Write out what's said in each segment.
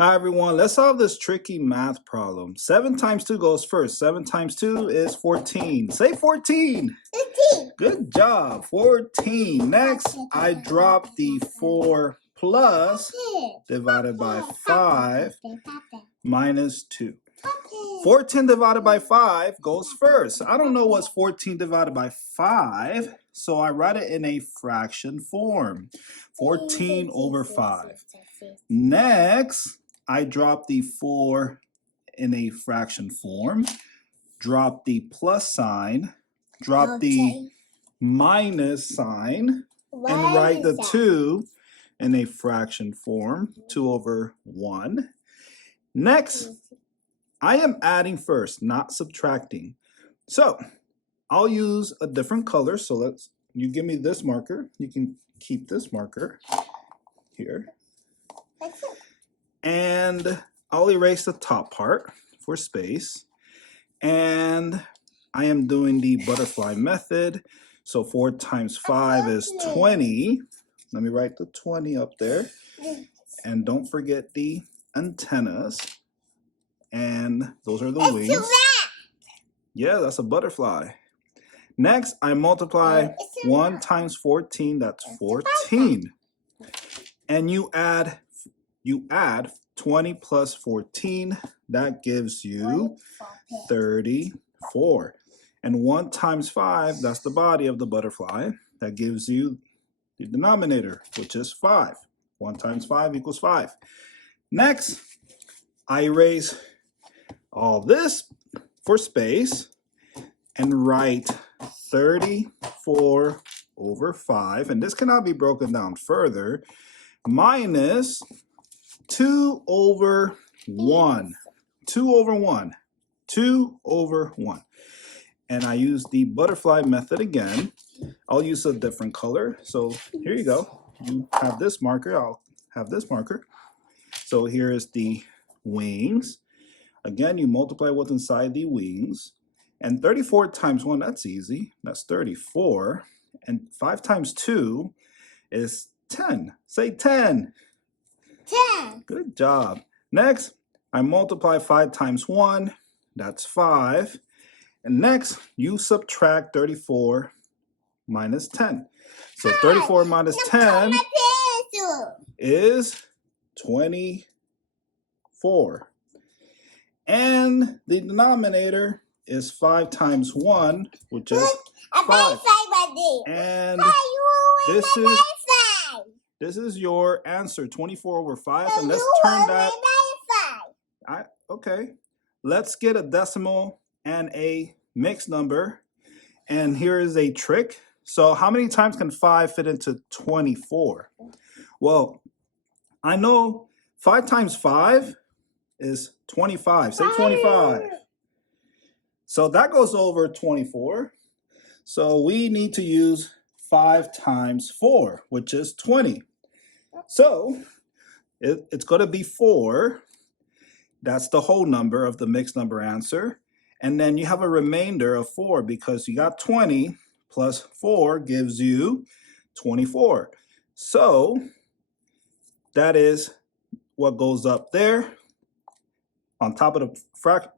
Hi everyone, let's solve this tricky math problem. 7 times 2 goes first. 7 times 2 is 14. Say 14. 14. Good job. 14. Next, I drop the 4 plus divided by 5 minus 2. 14 divided by 5 goes first. I don't know what's 14 divided by 5, so I write it in a fraction form. 14 over 5. Next, I drop the 4 in a fraction form, drop the plus sign, drop the minus sign, and write the 2 in a fraction form, 2 over 1. Next, I am adding first, not subtracting. So I'll use a different color. So you give me this marker. You can keep this marker here. And I'll erase the top part for space. And I am doing the butterfly method. So 4 times 5 is 20. Let me write the 20 up there. And don't forget the antennas. And those are the wings. Yeah, that's a butterfly. Next, I multiply 1 times 14, that's 14. And you add 20 plus 14, that gives you 34. And 1 times 5, that's the body of the butterfly. That gives you the denominator, which is 5. 1 times 5 equals 5. Next, I erase all this for space and write 34 over 5, and this cannot be broken down further, minus 2 over 1. 2 over 1. 2 over 1. And I use the butterfly method again. I'll use a different color. So here you go. You have this marker. I'll have this marker. So here is the wings. Again, you multiply what's inside the wings. And 34 times 1, that's easy. That's 34. And 5 times 2 is 10. Say 10. 10. Good job. Next, I multiply 5 times 1. That's 5. And next, you subtract 34 minus 10. So 34 minus 10 is 24. And the denominator is 5 times 1, which is 5. And this is your answer, 24 over 5. And let's turn that. Okay. Let's get a decimal and a mixed number. And here is a trick. So how many times can 5 fit into 24? Well, I know 5 times 5 is 25. Say 25. So that goes over 24. So we need to use 5 times 4, which is 20. So it's going to be 4. That's the whole number of the mixed number answer. And then you have a remainder of 4 because you got 20 plus 4 gives you 24. So that is what goes up there on top of the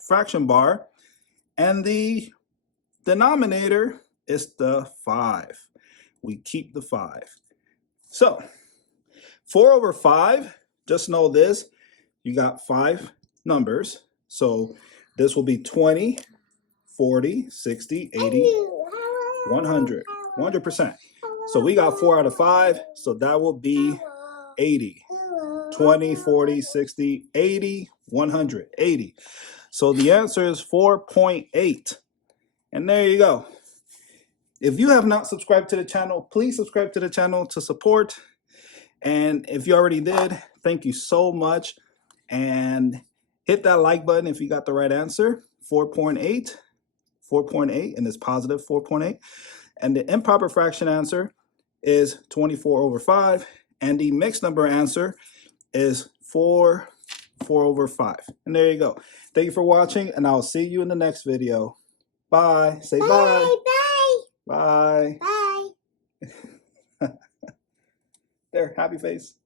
fraction bar. And the denominator is the 5. We keep the 5. So 4 over 5, just know this, you got 5 numbers. So this will be 20, 40, 60, 80, 100, 100%. So we got 4 out of 5, so that will be 80. 20, 40, 60, 80, 100, 80. So the answer is 4.8. And there you go. If you have not subscribed to the channel, please subscribe to the channel to support. And if you already did, thank you so much. And hit that like button if you got the right answer. 4.8, 4.8, and it's positive 4.8. And the improper fraction answer is 24 over 5. And the mixed number answer is 4 over 5. And there you go. Thank you for watching, and I'll see you in the next video. Bye. Say bye. Bye. Bye. Bye. There, happy face.